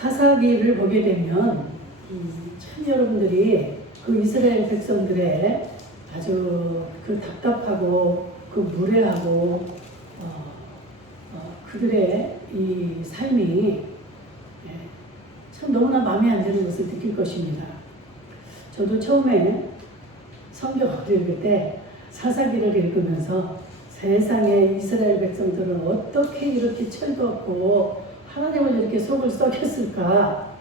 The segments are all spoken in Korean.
사사기를 보게 되면 참 여러분들이 그 이스라엘 백성들의 아주 그 답답하고 그 무례하고 그들의 이 삶이 참 너무나 마음에 안 드는 것을 느낄 것입니다. 저도 처음에 성경을 읽을 때 사사기를 읽으면서 세상에 이스라엘 백성들은 어떻게 이렇게 철도 없고 하나님을 이렇게 속을 썩였을까?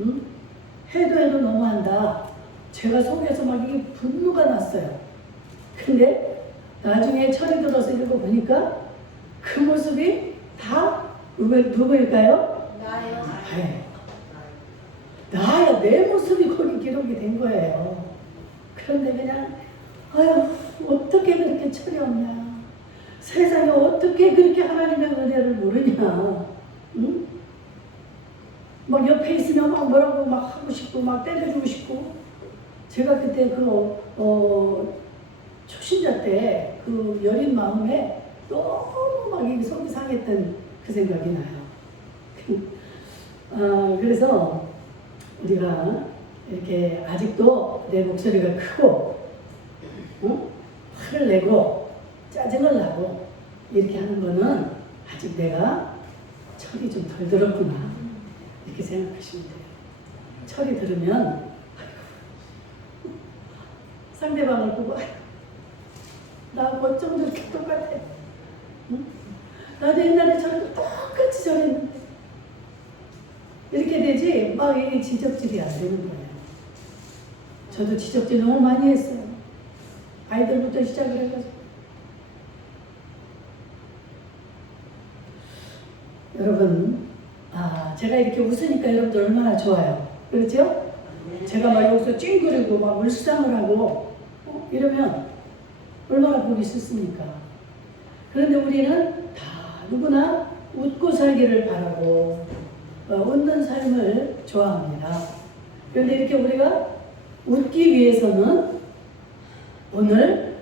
응? 해도 너무한다. 제가 속에서 막 이게 분노가 났어요. 근데 나중에 철이 들어서 읽어보니까 그 모습이 다 누구일까요? 나요. 나야, 내 모습이 거기 기록이 된 거예요. 그런데 그냥 아유, 어떻게 그렇게 철이 없냐. 세상에 어떻게 그렇게 하나님의 은혜를 모르냐. 응? 막 옆에 있으면 막 뭐라고 막 하고 싶고 막 때려주고 싶고. 제가 그때 초신자 때 그 여린 마음에 너무 막 이 속이 상했던 그 생각이 나요. 그래서 우리가 이렇게 아직도 내 목소리가 크고 화를 내고 짜증을 나고 이렇게 하는 거는 아직 내가 철이 좀 덜 들었구나 이렇게 생각하시면 돼요. 철이 들으면 상대방을 보고 나 어쩜 저렇게 똑같아. 응? 나도 옛날에 저렇게 똑같이 저랬는데 이렇게 되지 막 이게 지적질이 안 되는 거예요. 저도 지적질 너무 많이 했어요. 아이들부터 시작을 해가지고. 여러분, 제가 이렇게 웃으니까 여러분들 얼마나 좋아요. 그렇죠? 제가 막 여기서 찡그리고 막 물상을 하고 이러면 얼마나 보기 싫습니까? 그런데 우리는 다 누구나 웃고 살기를 바라고 웃는 삶을 좋아합니다. 그런데 이렇게 우리가 웃기 위해서는 오늘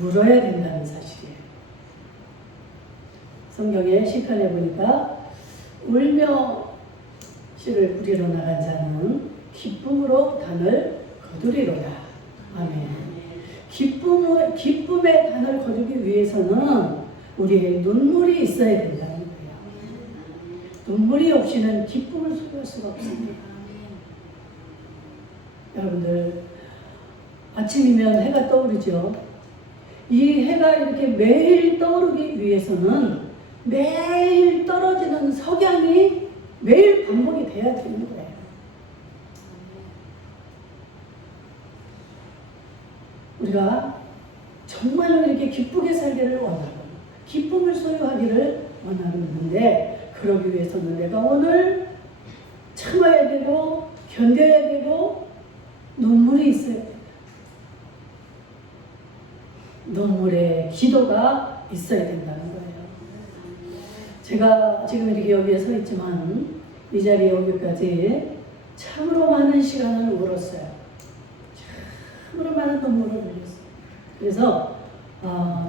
울어야 된다는 사실이에요. 성경의 시편에 보니까 울며 씨를 부리러 나간 자는 기쁨으로 단을 거두리로다. 아멘. 기쁨의 단을 거두기 위해서는 우리에게 눈물이 있어야 된다는 거예요. 눈물이 없이는 기쁨을 소유할 수가 없습니다. 여러분들, 아침이면 해가 떠오르죠. 이 해가 이렇게 매일 떠오르기 위해서는 매일 떨어지는 석양이 매일 반복이 돼야 되는 거예요. 우리가 정말로 이렇게 기쁘게 살기를 원하고 기쁨을 소유하기를 원하는데 그러기 위해서는 내가 오늘 참아야 되고 견뎌야 되고 눈물이 있어야 돼요. 눈물의 기도가 있어야 된다는 거예요. 제가 지금 이렇게 여기에 서 있지만 이 자리에 오기까지 참으로 많은 시간을 울었어요. 참으로 많은 눈물을 흘렸어요. 그래서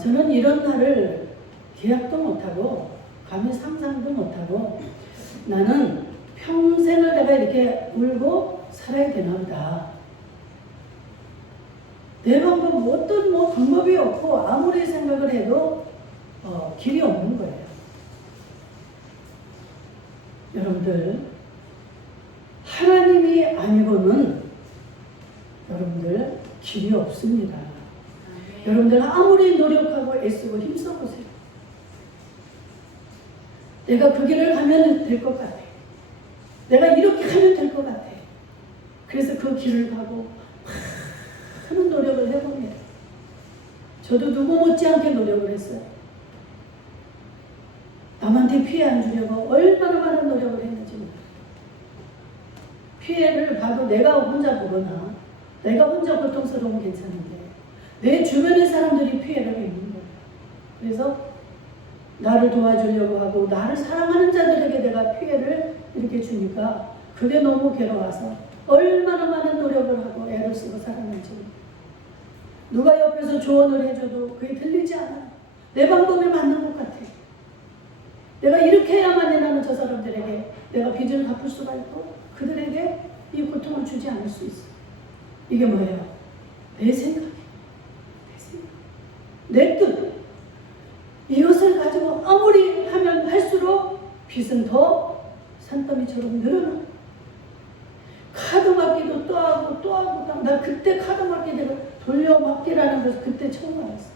저는 이런 날을 기약도 못하고 감히 상상도 못하고 나는 평생을 내가 이렇게 울고 살아야 되나 보다. 내 방법 어떤 방법이 없고 아무리 생각을 해도 길이 없는 거예요. 여러분들, 하나님이 아니고는 여러분들 길이 없습니다. 여러분들 아무리 노력하고 애쓰고 힘써보세요. 내가 그 길을 가면 될 것 같아. 내가 이렇게 하면 될 것 같아. 그래서 그 길을 가고 많은 노력을 해봅니다. 저도 누구 못지않게 노력을 했어요. 남한테 피해 안 주려고 얼마나 많은 노력을 했는지 몰라요. 피해를 봐도 내가 혼자 보거나 내가 혼자 고통스러우면 괜찮은데 내 주변의 사람들이 피해를 입는 거예요. 그래서 나를 도와주려고 하고 나를 사랑하는 자들에게 내가 피해를 이렇게 주니까 그게 너무 괴로워서 얼마나 많은 노력을 하고 애를 쓰고 살았는지 누가 옆에서 조언을 해줘도 그게 들리지 않아. 내 방법에 맞는 것 같아. 내가 이렇게 해야만이 나는 저 사람들에게 내가 빚을 갚을 수가 있고 그들에게 이 고통을 주지 않을 수 있어. 이게 뭐예요? 내 생각이에요. 내 생각. 내 뜻. 이것을 가지고 아무리 하면 할수록 빚은 더 산더미처럼 늘어나. 카드 막기도 또 하고 또 하고. 나 그때 카드 막기 내가 돌려막기라는 것을 그때 처음 알았어.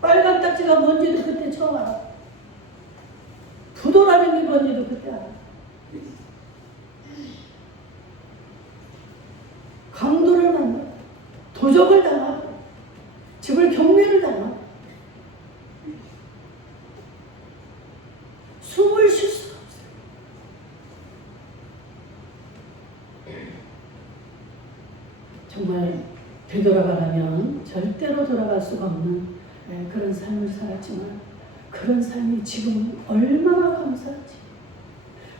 빨간 딱지가 뭔지도 그때 처음 알았어. 부도라는 게 뭔지도 그때 알았어. 강도를 만나 도적을 당하고 집을 경매를 당하고 숨을 쉴 수가 없어요. 정말 되돌아가라면 절대로 돌아갈 수가 없는 그런 삶을 살았지만 그런 삶이 지금 얼마나 감사하지.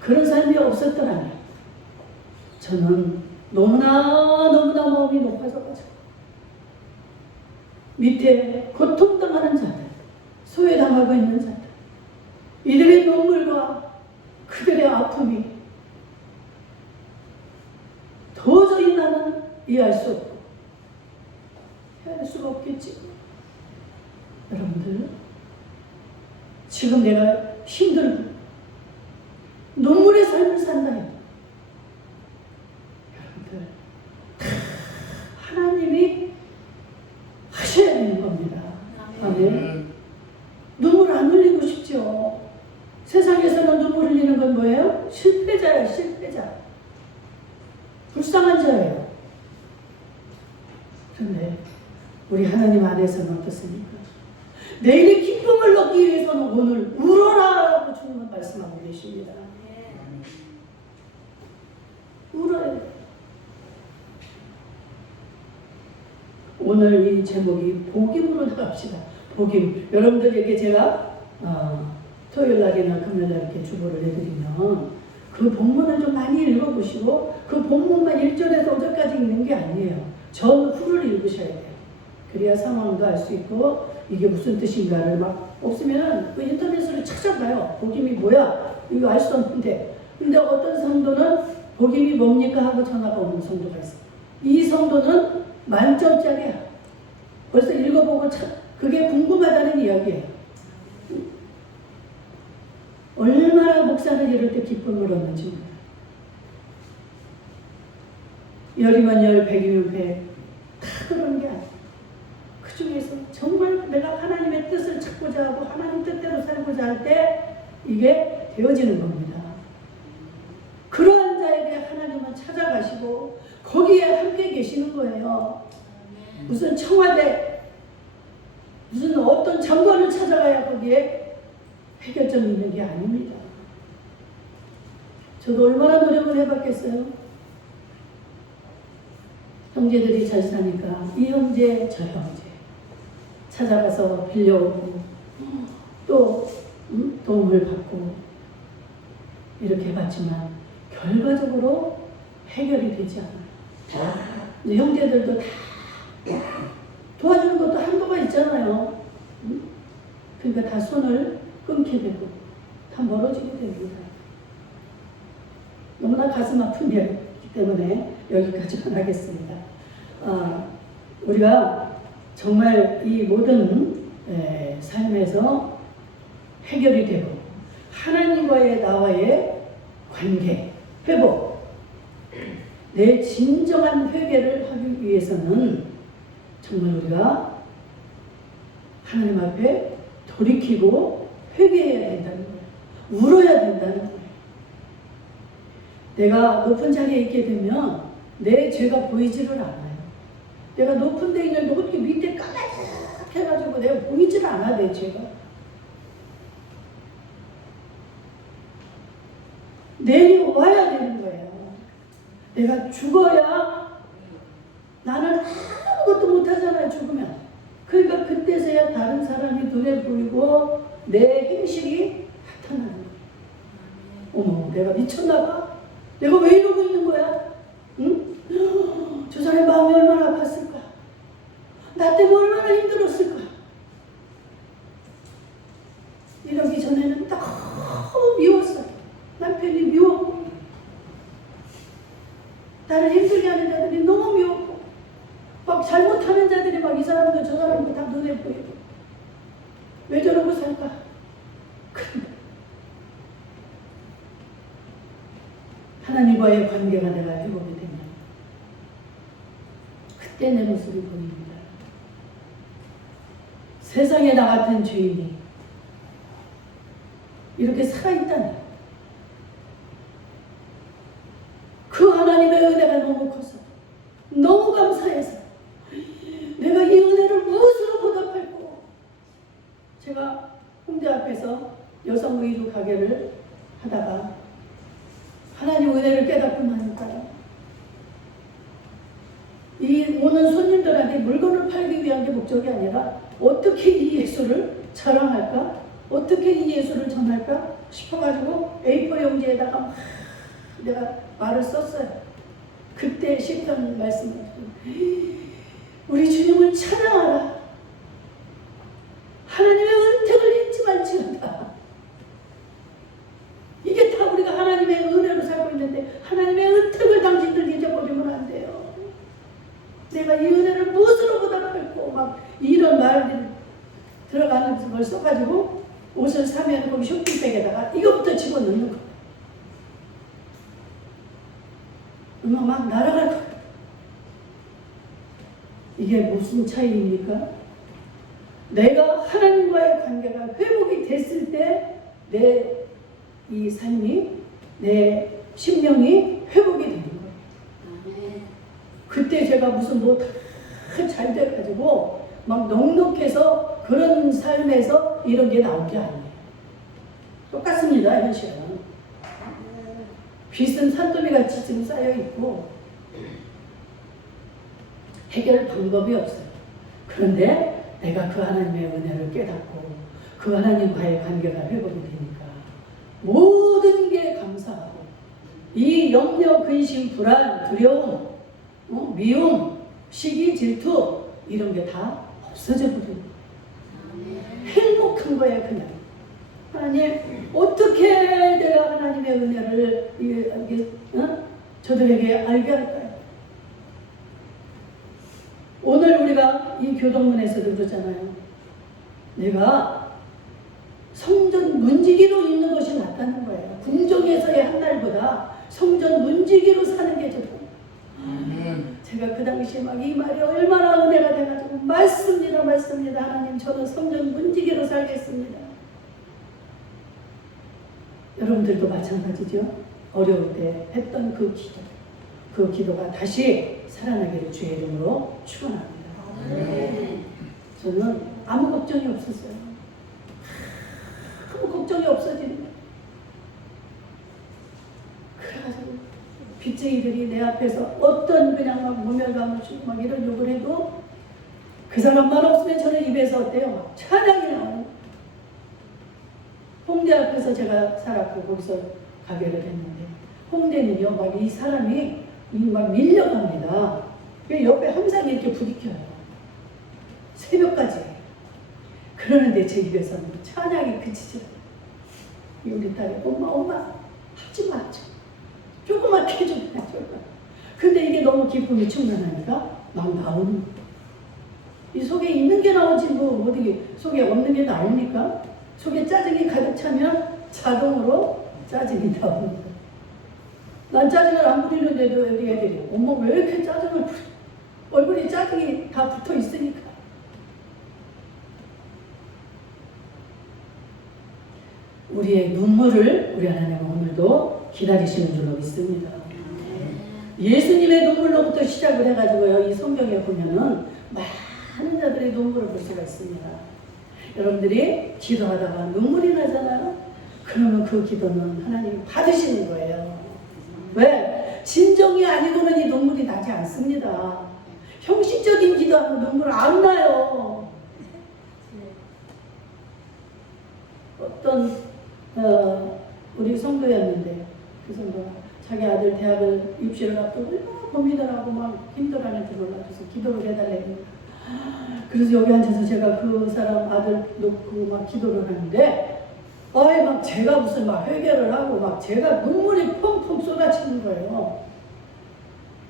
그런 삶이 없었더라면 저는 너무나 마음이 높아져가지고 밑에 고통당하는 자들, 소외당하고 있는 자들, 이들의 눈물과 그들의 아픔이 도저히 나는 이해할 수 없고 헤아릴 수가 없겠지. 여러분들, 지금 내가 힘들고 눈물의 삶을 산다 해도 여러분들 하나님이 하셔야 되는 겁니다. 아멘. 눈물 안 흘리고 싶죠. 세상에서는 눈물 흘리는 건 뭐예요? 실패자예요. 실패자. 불쌍한 자예요. 그런데 우리 하나님 안에서는 어떻습니까? 내일의 기쁨을 얻기 위해서는 오늘 울어라라고 주님은 말씀하고 계십니다. 울어요. 오늘 이 제목이 복임으로 나갑시다. 복임. 여러분들에게 제가 토요일 날이나 금요일 날 이렇게 주보를 해드리면 그 본문을 좀 많이 읽어보시고 그 본문만 1절에서 5절까지 읽는 게 아니에요. 전 후를 읽으셔야 돼요. 그래야 상황도 알 수 있고 이게 무슨 뜻인가를 막 없으면 그 인터넷으로 찾아봐요. 복임이 뭐야? 이거 알 수 없는데. 근데 어떤 성도는 복임이 뭡니까? 하고 전화가 오는 성도가 있어요. 이 성도는 만점짜리야. 벌써 읽어보고 그게 궁금하다는 이야기예요. 얼마나 목사를 이럴 때 기쁨을 얻는지 몰라요. 열이면 열, 백이면 백. 다 그런 게 아니에요. 그 중에서 정말 내가 하나님의 뜻을 찾고자 하고 하나님 뜻대로 살고자 할 때 이게 되어지는 겁니다. 그러한 자에게 하나님은 찾아가시고 거기에 함께 계시는 거예요. 무슨 청와대, 무슨 어떤 장관을 찾아가야 거기에 해결점이 있는 게 아닙니다. 저도 얼마나 노력을 해봤겠어요. 형제들이 잘 사니까 이 형제, 저 형제 찾아가서 빌려오고 또 도움을 받고 이렇게 해봤지만 결과적으로 해결이 되지 않아요. 형제들도 다 도와주는 것도 한도가 있잖아요. 그러니까 다 손을 끊게 되고 다 멀어지게 됩니다. 너무나 가슴 아픈 일이기 때문에 여기까지만 하겠습니다. 우리가 정말 이 모든 삶에서 해결이 되고 하나님과의 나와의 관계, 회복, 내 진정한 회개를 하기 위해서는 정말 우리가 하나님 앞에 돌이키고 회개해야 된다는 거예요. 울어야 된다는 거예요. 내가 높은 자리에 있게 되면 내 죄가 보이지를 않아요. 내가 높은 데 있는데 어떻게 밑에 까맣게 해가지고 내가 보이지를 않아, 내 죄가. 내려와야 되는 거예요. 내가 죽어야 나는 아무것도 못하잖아요, 죽으면. 그러니까 그때서야 다른 사람이 눈에 보이고 내 행실이 나타나는 거예요. 어머, 내가 미쳤나 봐? 내가 왜 이러고 있는 거야? 응? 저 사람의 마음이 얼마나 아팠을까? 나 때문에 얼마나 힘들었을까? 이러기 전에는 저는 너무 미웠어요. 남편이 미웠고, 나를 힘들게 하는 자들이 너무 미웠고, 막 잘못하는 자들이 막 이 사람도 저 사람도 다 눈에 보이고, 왜 저러고 살까? 근데 하나님과의 관계가 내가 회복이 되면 그때 내 모습이 보입니다. 세상에 나 같은 주인이 이렇게 살아있다니, 그 하나님의 은혜가 너무 커서 너무 감사해서 내가 이 은혜를 무엇으로 보답할고, 제가 홍대 앞에서 여성 의류 가게를 하다가 하나님 은혜를 깨닫고 나니까요, 이 오는 손님들한테 물건을 팔기 위한 게 목적이 아니라 어떻게 이 예수를 자랑할까, 어떻게 이 예수를 전할까 싶어가지고 A4 용지에다가 막 내가 말을 썼어요. 그때 시편 말씀을, 우리 주님을 찬양하라, 하나님의 은택을 잊지 말지어다. 이게 다 우리가 하나님의 은혜로 살고 있는데 하나님의 은택을 당신들 잊어버리면 안 돼요. 내가 이 은혜를 무엇으로 보답할고, 막 이런 말들이 들어가는 걸 써가지고 옷을 사면 거기 쇼핑백에다가 이거부터 집어넣는 거. 막 날아갈 거. 이게 무슨 차이입니까? 내가 하나님과의 관계가 회복이 됐을 때 내 이 삶이, 내 심령이 회복이 되는 거예요. 그때 제가 무슨 뭐 다 잘 돼가지고 막 넉넉해서 그런 삶에서 이런 게 나온 게 아니에요. 똑같습니다, 현실은. 빚은 산더미같이 지금 쌓여있고 해결 방법이 없어요. 그런데 내가 그 하나님의 은혜를 깨닫고 그 하나님과의 관계가 회복이 되니까 모든 게 감사하고, 이 염려, 근심, 불안, 두려움, 미움, 시기, 질투 이런 게 다 없어져 버려요. 행복한 거예요, 그냥. 하나님, 어떻게 내가 하나님의 은혜를 저들에게 알게 할까요? 오늘 우리가 이 교동문에서도 그러잖아요. 내가 성전 문지기로 있는 것이 낫다는 거예요. 궁정에서의 한 날보다 성전 문지기로 사는 게 좋다. 제가 그 당시에 막 이 말이 얼마나 은혜가 돼가지고 맞습니다, 맞습니다. 하나님, 저는 성전 문지기로 살겠습니다. 여러분들도 마찬가지죠. 어려울 때 했던 그 기도, 그 기도가 다시 살아나기를 주의 이름으로 축원합니다. 저는 아무 걱정이 없었어요. 아무 걱정이 없어지는 거예요. 그래가지고 빚쟁이들이 내 앞에서 어떤 그냥 막 모멸감을 주고 막 이런 욕을 해도 그 사람만 없으면 저는 입에서 어때요? 막 찬양이 나오는. 홍대 앞에서 제가 살았고 거기서 가게를 했는데, 홍대는요 막 이 사람이 막 밀려갑니다. 옆에 항상 이렇게 부딪혀요. 새벽까지. 그러는데 제 입에서는 찬양이 그치지 않아요. 우리 딸이 엄마 하지 마, 조금만 해줘. 근데 이게 너무 기쁨이 충만하니까 막 나오는 거예요. 이 속에 있는 게 나오지 뭐 어디 속에 없는 게 나옵니까? 속에 짜증이 가득 차면 자동으로 짜증이 나오는 거예요. 난 짜증을 안 부리는데도 여기 애들이 엄마 왜 이렇게 짜증을 부려? 얼굴에 짜증이 다 붙어 있으니까. 우리의 눈물을 우리 하나님은 오늘도 기다리시는 줄로 믿습니다. 예수님의 눈물로부터 시작을 해가지고요, 이 성경에 보면은 많은 자들의 눈물을 볼 수가 있습니다. 여러분들이 기도하다가 눈물이 나잖아요. 그러면 그 기도는 하나님이 받으시는 거예요. 왜? 진정이 아니고는 이 눈물이 나지 않습니다. 형식적인 기도하면 눈물 안 나요. 어떤 우리 성도였는데 그 성도가 자기 아들 대학을 입시를 앞두고 얼마나 고민을 하고 막 힘들어하는 줄 몰라줘서 기도를 해달라고. 그래서 여기 앉아서 제가 그 사람 아들 놓고 막 기도를 하는데 아이 막 제가 무슨 막 해결을 하고 막 제가 눈물이 펑펑 쏟아지는 거예요.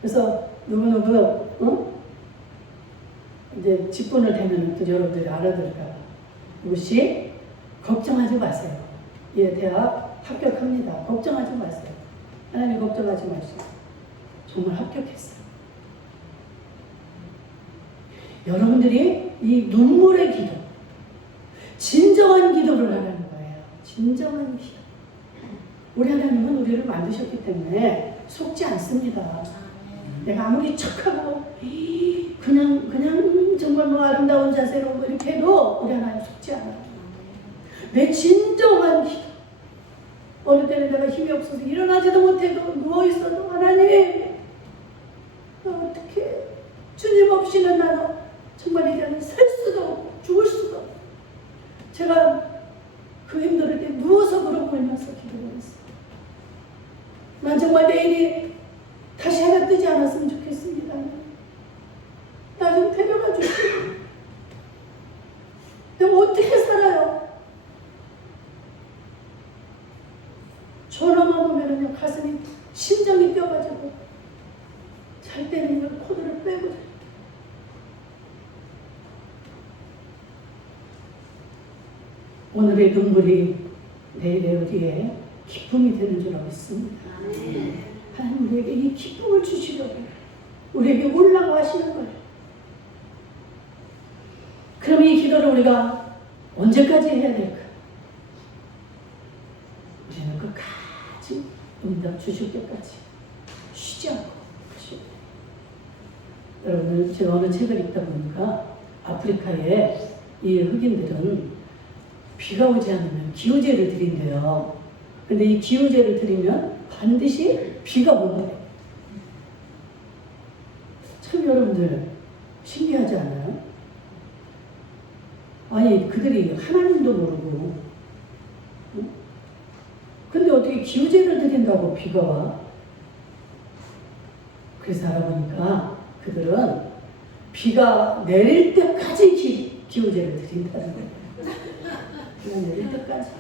그래서 누구누구 이제 직분을 대면 또 여러분들이 알아들을까. 누구씨 걱정하지 마세요. 예, 대학 합격합니다. 걱정하지 마세요. 하나님 걱정하지 마시고 정말 합격했어요. 여러분들이 이 눈물의 기도, 진정한 기도를 하라는 거예요. 진정한 기도. 우리 하나님은 우리를 만드셨기 때문에 속지 않습니다. 내가 아무리 착하고 그냥 정말 뭐 아름다운 자세로 뭐 이렇게 해도 우리 하나님 속지 않아요. 내 진정한 기도. 어느 때는 내가 힘이 없어서 일어나지도 못해도 누워있어도 하나님 어떻게 주님 없이는 나는 정말 이제는 살 수도 없고 죽을 수도 없고 제가 그 힘들 때 누워서 그러고 울면서 기도를 했어요. 난 정말 내일이 다시 해가 뜨지 않았으면 좋겠습니다. 나 좀 데려가 주세요. 내가 어떻게 살아요? 전화만 오면은요 가슴이 심장이 뛰어가지고 잘 때는 코드를 빼고 오늘의 눈물이 내일의 어디에 기쁨이 되는 줄 믿습니다. 하나님 우리에게 이 기쁨을 주시려고 우리에게 올라가 하시는 거예요. 그럼 이 기도를 우리가 언제까지 해야 될까? 우리는 끝까지 응답 주실 때까지 쉬지 않고 하시고. 여러분 제가 어느 책을 읽다 보니까 아프리카의 이 흑인들은 비가 오지 않으면 기후제를 드린대요. 근데 이 기후제를 드리면 반드시 비가 온대요. 참 여러분들 신기하지 않아요? 아니 그들이 하나님도 모르고 근데 어떻게 기후제를 드린다고 비가 와? 그래서 알아보니까 그들은 비가 내릴 때까지 기후제를 드린다는 거예요. 비가 내릴 때까지.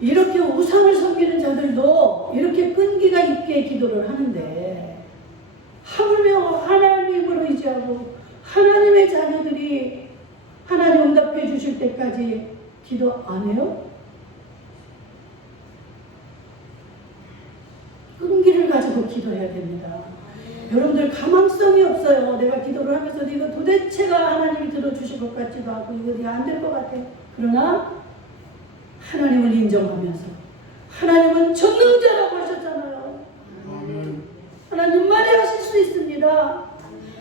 이렇게 우상을 섬기는 자들도 이렇게 끈기가 있게 기도를 하는데 하물며 하나님으로 의지하고 하나님의 자녀들이 하나님 응답해 주실 때까지 기도 안 해요? 끈기를 가지고 기도해야 됩니다. 여러분들 가망성이 없어요. 내가 기도를 하면서 이거 도대체가 하나님이 들어주실 것 같지도 않고 이거 안 될 것 같아. 그러나 하나님을 인정하면서 하나님은 전능자라고 하셨잖아요. 하나님만이 하실 수 있습니다.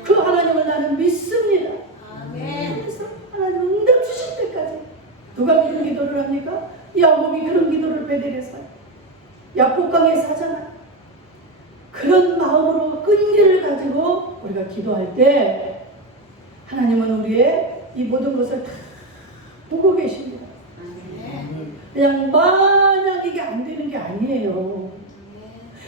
그 하나님을 나는 믿습니다. 그래서 하나님 응답 주실 때까지. 누가 그런 기도를 합니까? 야곱이 그런 기도를 베델에서 야복강에 사잖아요. 그런 마음으로 끈기를 가지고 우리가 기도할 때 하나님은 우리의 이 모든 것을 다 보고 계십니다. 그냥 마냥 이게 안 되는 게 아니에요.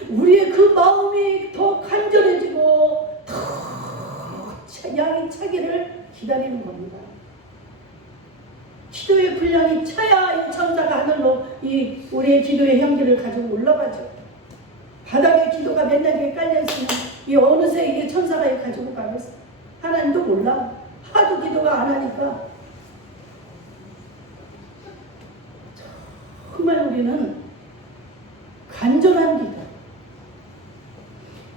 우리의 그 마음이 더 간절해지고 더 양이 차기를 기다리는 겁니다. 기도의 분량이 차야 이 천사가 하늘로 이 우리의 기도의 향기를 가지고 올라가죠. 바닥에 기도가 맨날 깔려있으면 이 어느새 이게 천사가 가지고 가겠어. 하나님도 몰라. 하도 기도가 안 하니까. 정말 우리는 간절한 기도,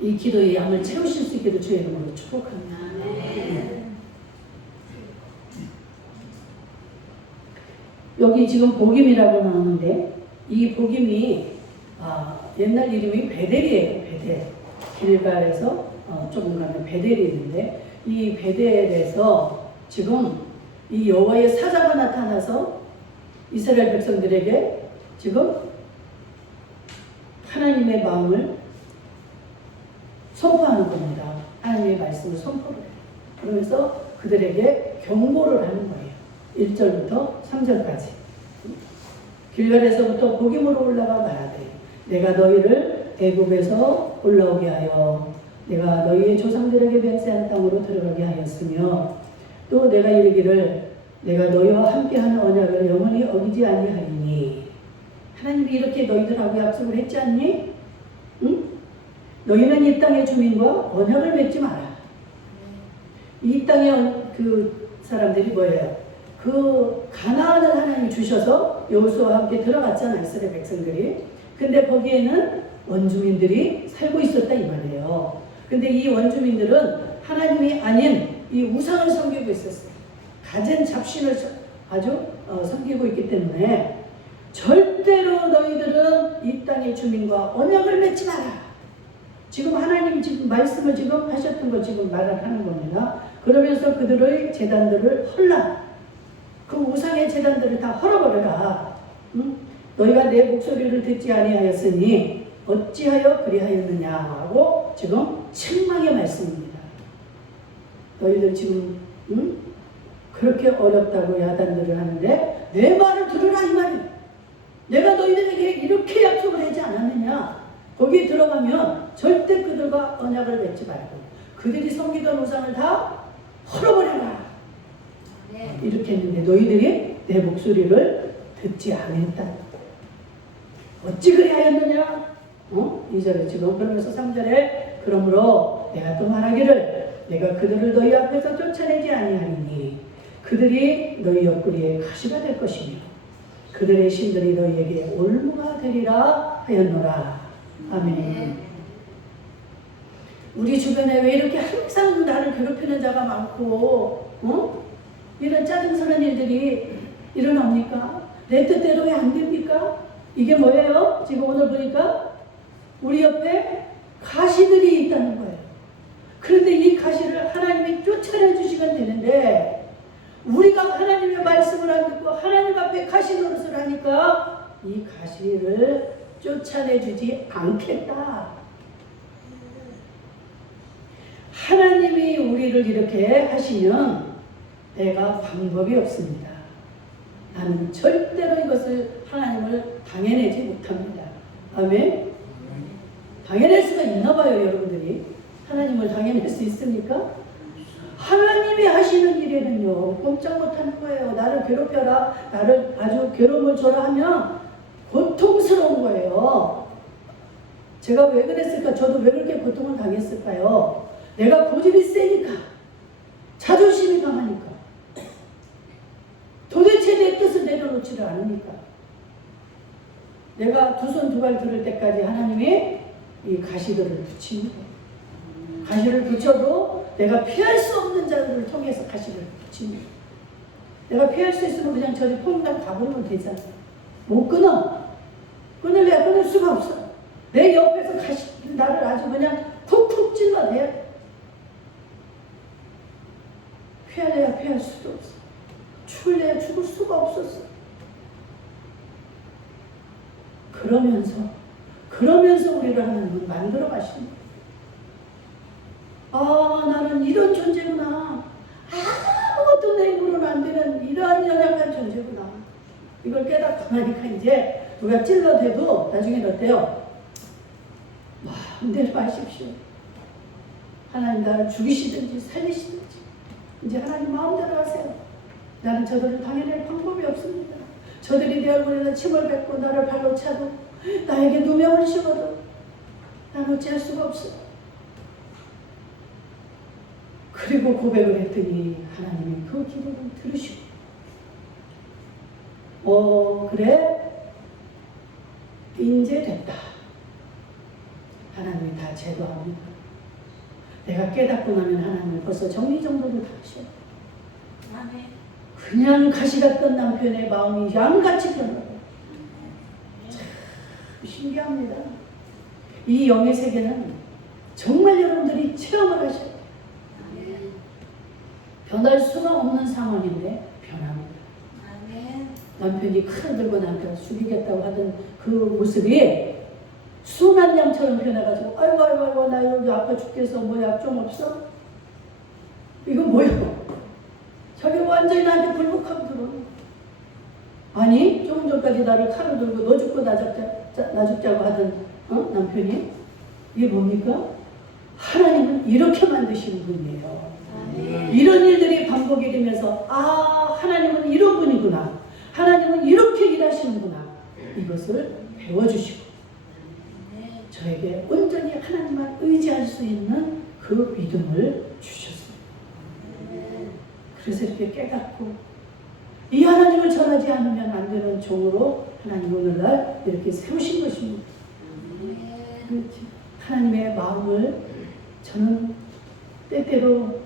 이 기도의 양을 채우실 수 있기를 주의 이름으로 축복합니다. 여기 지금 복임이라고 나오는데 이 복임이 옛날 이름이 베델이에요. 베델. 길갈에서 조금 가면 베델이 있는데 이 베델에서 지금 이 여호와의 사자가 나타나서 이스라엘 백성들에게 지금 하나님의 마음을 선포하는 겁니다. 하나님의 말씀을 선포를 해요. 그러면서 그들에게 경고를 하는 거예요. 1절부터 3절까지. 길갈에서부터 복임으로 올라가 말하되 내가 너희를 애굽에서 올라오게 하여 내가 너희의 조상들에게 맹세한 땅으로 들어가게 하였으며 또 내가 이르기를 내가 너희와 함께하는 언약을 영원히 어기지 아니하리니. 하나님이 이렇게 너희들하고 약속을 했지 않니? 응? 너희는 이 땅의 주민과 언약을 맺지 마라. 이 땅의 그 사람들이 뭐예요? 그 가나안을 하나님이 주셔서 여호수아와 함께 들어갔잖아요, 이스라엘 백성들이. 근데 거기에는 원주민들이 살고 있었다 이 말이에요. 근데 이 원주민들은 하나님이 아닌 이 우상을 섬기고 있었어요. 가진 잡신을 아주 섬기고 있기 때문에 절대로 너희들은 이 땅의 주민과 언약을 맺지 마라. 지금 하나님 지금 말씀을 지금 하셨던 거 지금 말을 하는 겁니다. 그러면서 그들의 제단들을 헐라. 그 우상의 제단들을 다 헐어버려라. 응? 너희가 내 목소리를 듣지 아니하였으니 어찌하여 그리하였느냐고 지금 책망의 말씀입니다. 너희들 지금 응? 그렇게 어렵다고 야단들을 하는데 내 말을 들으라 이 말이에요. 내가 너희들에게 이렇게 약속을 하지 않았느냐. 거기에 들어가면 절대 그들과 언약을 맺지 말고 그들이 섬기던 우상을 다 헐어버려라. 네. 이렇게 했는데 너희들이 내 목소리를 듣지 않았다. 어찌 그리하였느냐? 2절에 지금 그러면서 3절에 그러므로 내가 또 말하기를 내가 그들을 너희 앞에서 쫓아내지 아니하리니 그들이 너희 옆구리에 가시가 될 것이며 그들의 신들이 너희에게 올무가 되리라 하였노라. 아멘. 우리 주변에 왜 이렇게 항상 나를 괴롭히는 자가 많고 이런 짜증스러운 일들이 일어납니까? 내 뜻대로 왜 안 됩니까? 이게 뭐예요? 지금 오늘 보니까 우리 옆에 가시들이 있다는 거예요. 그런데 이 가시를 하나님이 쫓아내 주시면 되는데 우리가 하나님의 말씀을 안 듣고 하나님 앞에 가시 노릇을 하니까 이 가시를 쫓아내 주지 않겠다. 하나님이 우리를 이렇게 하시면 내가 방법이 없습니다. 나는 절대로 이것을 하나님을 당해내지 못합니다. 아멘? 당해낼 수가 있나 봐요, 여러분들이. 하나님을 당해낼 수 있습니까? 하나님이 하시는 일에는요, 꼼짝 못하는 거예요. 나를 괴롭혀라, 나를 아주 괴로움을 줘라 하면 고통스러운 거예요. 제가 왜 그랬을까? 저도 왜 그렇게 고통을 당했을까요? 내가 고집이 세니까, 자존심이 강하니까, 도대체 내 뜻을 내려놓지를 않으니까. 내가 두 손 두 발 들을 때까지 하나님이 이 가시들을 붙입니다. 가시를 붙여도 내가 피할 수 없는 자들을 통해서 가시를 붙입니다. 내가 피할 수 있으면 그냥 저리 폼당 가보면 되잖아. 못 끊어. 끊을래야 끊을 수가 없어. 내 옆에서 가시 나를 아주 그냥 푹푹 찔러내. 피할래야 피할 수도 없어. 죽을래야 죽을 수가 없었어. 그러면서 우리를 하나님은 만들어 가시는 거예요. 아, 나는 이런 존재구나. 아무것도 내 힘으로는 안 되는 이러한 연약한 존재구나. 이걸 깨닫고 나니까 이제 누가 찔러대도 나중에는 어때요? 마음대로 하십시오. 하나님 나를 죽이시든지 살리시든지 이제 하나님 마음대로 하세요. 나는 저들을 당해낼 방법이 없습니다. 저들이 내 얼굴에다 침을 뱉고 나를 발로 차도 나에게 누명을 씌워도 난 어찌할 수가 없어. 그리고 고백을 했더니 하나님이 그 기도를 들으시고 그래? 이제 됐다. 하나님이 다 제도합니다. 내가 깨닫고 나면 하나님은 벌써 정리정돈을 다 하셔요. 아멘. 그냥 가시 같던 남편의 마음이 양같이 변하고 참 신기합니다. 이 영의 세계는 정말 여러분들이 체험을 하셔요. 변할 수가 없는 상황인데 변합니다. 아멘. 남편이 칼을 들고 나한테 죽이겠다고 하던 그 모습이 순한 양처럼 변해가지고 아이고 나 여기 아파 죽겠어. 뭐 약 좀 없어? 이거 뭐야? 자기 완전히 나한테 불복하고 들어오네. 아니 조금 전까지 나를 칼을 들고 너 죽고 나 죽자고 하던 남편이 이게 뭡니까? 하나님은 이렇게 만드시는 분이에요. 이런 일들이 반복이 되면서 하나님은 이런 분이구나. 하나님은 이렇게 일하시는구나. 이것을 배워주시고 저에게 온전히 하나님만 의지할 수 있는 그 믿음을 주셨습니다. 그래서 이렇게 깨닫고 이 하나님을 전하지 않으면 안 되는 종으로 하나님 오늘날 이렇게 세우신 것입니다. 하나님의 마음을 저는 때때로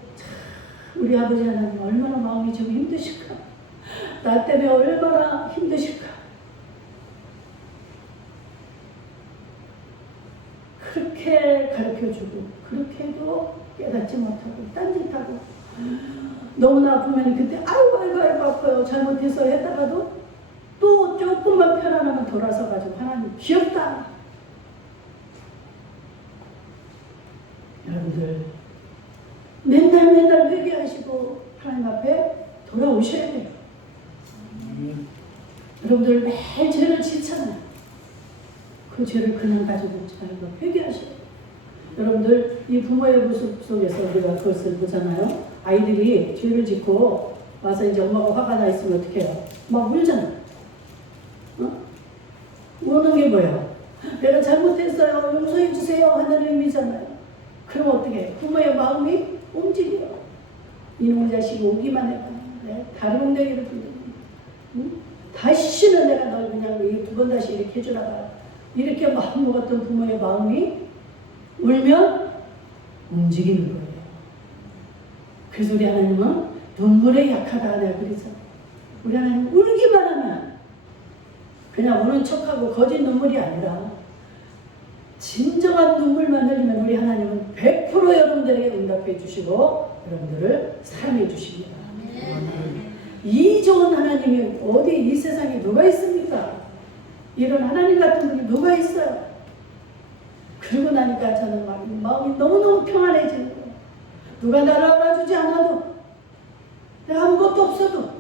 우리 아버지 하나님 얼마나 마음이 좀 힘드실까? 나 때문에 얼마나 힘드실까? 그렇게 가르쳐주고 그렇게도 깨닫지 못하고 딴짓하고 너무나 아프면 그때 아이고 아파요 잘못해서 했다가도 또 조금만 편안하면 돌아서 가지고 하나님 귀엽다. 여러분들 맨날 회개하시고 하나님 앞에 돌아오셔야 돼요. 여러분들 매일 죄를 짓잖아요. 그 죄를 그냥 가지고 있지 말고 회개하셔야 돼요. 여러분들 이 부모의 모습 속에서 우리가 그것을 보잖아요. 아이들이 죄를 짓고 와서 이제 엄마가 화가 나 있으면 어떻게 해요? 막 울잖아. 우는 게 뭐예요? 내가 잘못했어요. 용서해 주세요 하는 의미잖아요. 그럼 어떻게 해요? 부모의 마음이 움직여요. 이놈의 자식이 오기만 해봐. 다른 엉덩이를 부르는. 다시는 내가 널 그냥 두 번 다시 이렇게 해주라 봐. 이렇게 마음 먹었던 부모의 마음이 울면 움직이는 거예요. 그래서 우리 하나님은 눈물에 약하다 내가 그래서 우리 하나님 울기만 하면 그냥 우는 척하고 거짓 눈물이 아니라 진정한 눈물만 흘리면 우리 하나님은 100% 여러분들에게 응답해 주시고 여러분들을 사랑해 주십니다. 이 좋은 하나님이 어디 이 세상에 누가 있습니까? 이런 하나님 같은 분이 누가 있어요? 그러고 나니까 저는 마음이 너무너무 평안해지는 거예요. 누가 나를 알아주지 않아도 내가 아무것도 없어도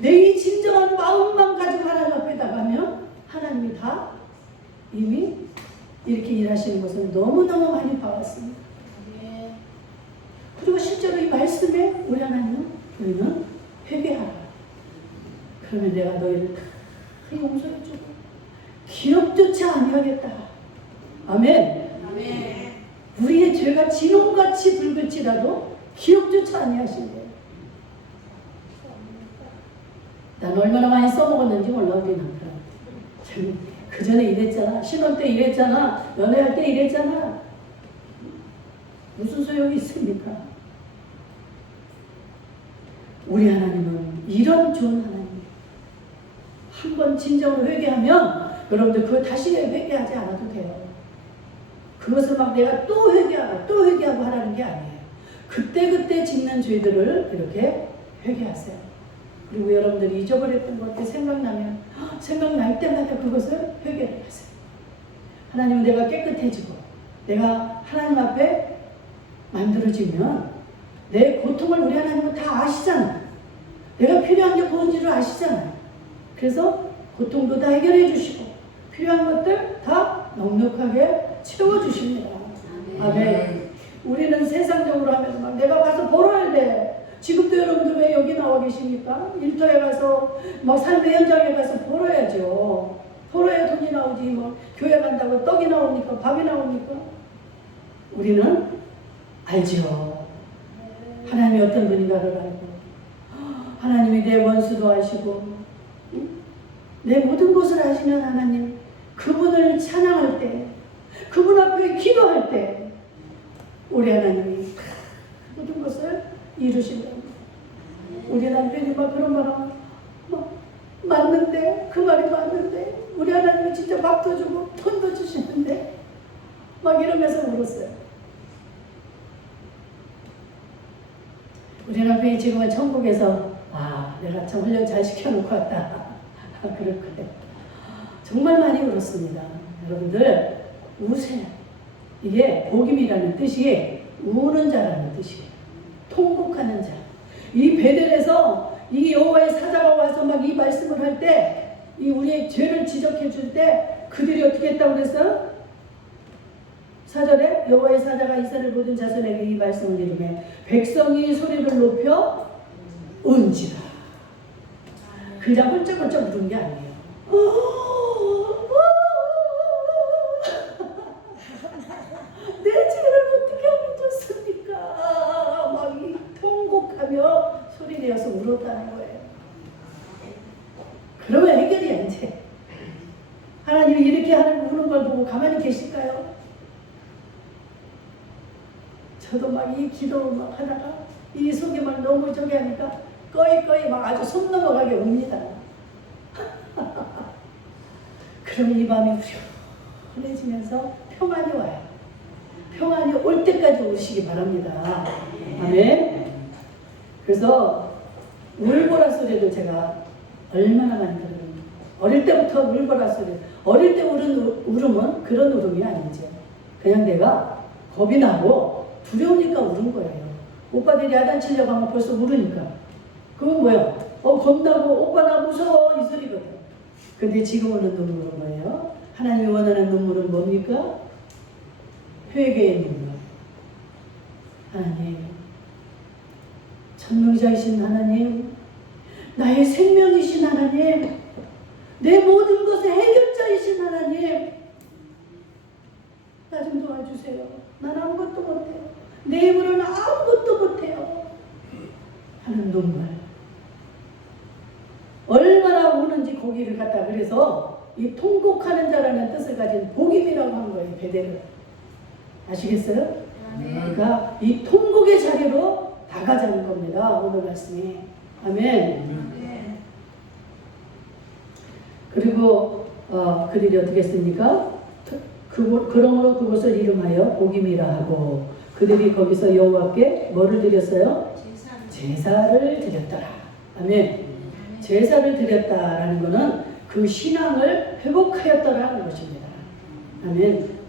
내 이 진정한 마음만 가지고 하나님 앞에 나가면 하나님이 다 이미 이렇게 일하시는 것을 너무너무 많이 봐왔습니다. 그리고 실제로 이 말씀에 우리 하나님은 우리는 회개하라. 그러면 내가 너희를 다 용서해주고 기억조차 아니하겠다. 아멘. 우리의 죄가 진홍같이 붉을지라도 기억조차 아니하신대요. 난 얼마나 많이 써먹었는지 몰라 우리 남편. 그 전에 이랬잖아. 신혼 때 이랬잖아. 연애할 때 이랬잖아. 무슨 소용이 있습니까? 우리 하나님은 이런 좋은 하나님. 한 번 진정으로 회개하면 여러분들 그거 다시 회개하지 않아도 돼요. 그것을 막 내가 또 회개하고 하라는 게 아니에요. 그때 짓는 죄들을 이렇게 회개하세요. 그리고 여러분들이 잊어버렸던 것들 생각날 때마다 그것을 회개를 하세요. 하나님 내가 깨끗해지고 내가 하나님 앞에 만들어지면 내 고통을 우리 하나님은 다 아시잖아요. 내가 필요한 게 뭔지를 아시잖아요. 그래서 고통도 다 해결해 주시고 필요한 것들 다 넉넉하게 채워주십니다. 아멘. 우리는 세상적으로 하면서 막 내가 가서 벌어야 돼. 지금도 여러분들 왜 여기 나와 계십니까? 일터에 가서 막 삶의 현장에 가서 벌어야죠. 벌어야 돈이 나오지. 뭐 교회 간다고 떡이 나옵니까? 밥이 나옵니까? 우리는 알죠. 하나님이 어떤 분인가를 알고 하나님이 내 원수도 아시고 내 모든 것을 아시는 하나님 그분을 찬양할 때 그분 앞에 기도할 때 우리 하나님이 모든 것을 이루신다. 우리 남편이 막 그런 말하면 맞는데 그 말이 맞는데 우리 하나님이 진짜 밥도 주고 돈도 주시는데 막 이러면서 울었어요. 우리 남편이 지금은 천국에서 내가 참 훈련 잘 시켜놓고 왔다 그럴 거예요. 정말 많이 울었습니다. 여러분들 우세요. 이게 복임이라는 뜻이 우는 자라는 뜻이에요. 통곡하는 자. 이 베델에서 이 여호와의 사자가 와서 막 이 말씀을 할 때, 이 우리의 죄를 지적해 줄 때 그들이 어떻게 했다고 그랬어요? 4절에 여호와의 사자가 이스라엘 모든 자손에게 이 말씀을 이르매 백성이 소리를 높여 운지라. 그냥 훌쩍훌쩍 부른 게 아니에요. 내 죄를 어떻게 하면 좋습니까? 막 이 통곡하며 소리 내어서 울었다는 거예요. 그러면 해결이 안 돼. 하나님이 이렇게 우는 걸 보고 가만히 계실까요? 저도 막 이 기도를 막 하다가 이 속에 막 너무 저기 하니까 꺼이 막 아주 손 넘어가게 옵니다. 그러면 이 마음이 후련해지면서 평안이 와요. 평안이 올 때까지 오시기 바랍니다. 아멘. 그래서 울보라 소리를 제가 얼마나 많이 들어요. 어릴 때부터 울보라 소리. 어릴 때 울음은 그런 울음이 아니죠. 그냥 내가 겁이 나고 두려우니까 울은 거예요. 오빠들이 야단치려고 하면 벌써 울으니까. 그건 뭐야? 겁나고 오빠 나 무서워 이 소리거든. 근데 지금 오는 눈물은 뭐예요? 하나님이 원하는 눈물은 뭡니까? 회개의 눈물. 하나님, 전능자이신 하나님, 나의 생명이신 하나님, 내 모든 것의 해결자이신 하나님, 나 좀 도와주세요. 난 아무것도 못해요. 내 힘으로는 아무것도 못해요. 하는 눈물. 얼마나 우는지 거기를 갖다 그래서 이 통곡하는 자라는 뜻을 가진 복임이라고 한 거예요. 베델을. 아시겠어요? 그러니까 이 통곡의 자리로 나가자는 겁니다. 오늘 말씀이. 아멘. 그리고 그들이 어떻게 했습니까? 그러므로 그것을 이름하여 복임이라 하고 그들이 거기서 여호와께 뭐를 드렸어요? 제사를 드렸더라. 아멘. 제사를 드렸다라는 것은 그 신앙을 회복하였더라는 것입니다. 아멘.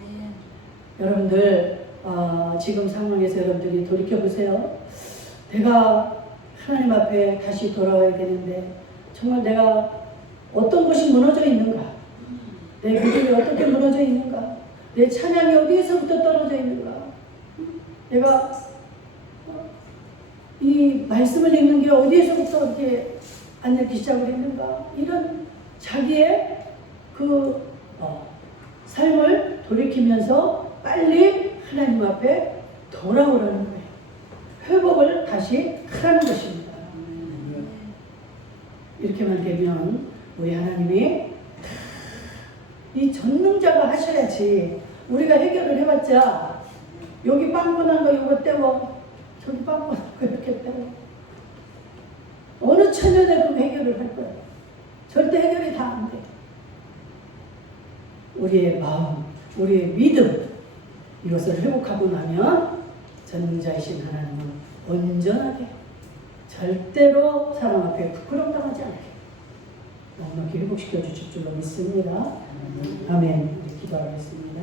여러분들 지금 상황에서 여러분들이 돌이켜보세요. 내가 하나님 앞에 다시 돌아와야 되는데 정말 내가 어떤 것이 무너져 있는가? 내 믿음이 어떻게 무너져 있는가? 내 찬양이 어디에서부터 떨어져 있는가? 내가 이 말씀을 읽는 게 어디에서부터 이렇게 안 읽기 시작을 했는가? 이런 자기의 그 삶을 돌이키면서 빨리 하나님 앞에 돌아오라는 거예요. 회복을 다시 하라는 것입니다. 이렇게만 되면 우리 하나님이 이 전능자가 하셔야지. 우리가 해결을 해봤자 여기 빵꾸난 거 이거 떼워, 저기 빵꾸난 거 이렇게 떼워. 어느 천년에 그 해결을 할 거야. 절대 해결이 다 안 돼. 우리의 마음, 우리의 믿음 이것을 회복하고 나면 전능자이신 하나님은 온전하게 절대로 사람 앞에 부끄럽당하지 않게 넉넉히 회복시켜 주실 줄로 믿습니다. 아멘. 우리 기도하겠습니다.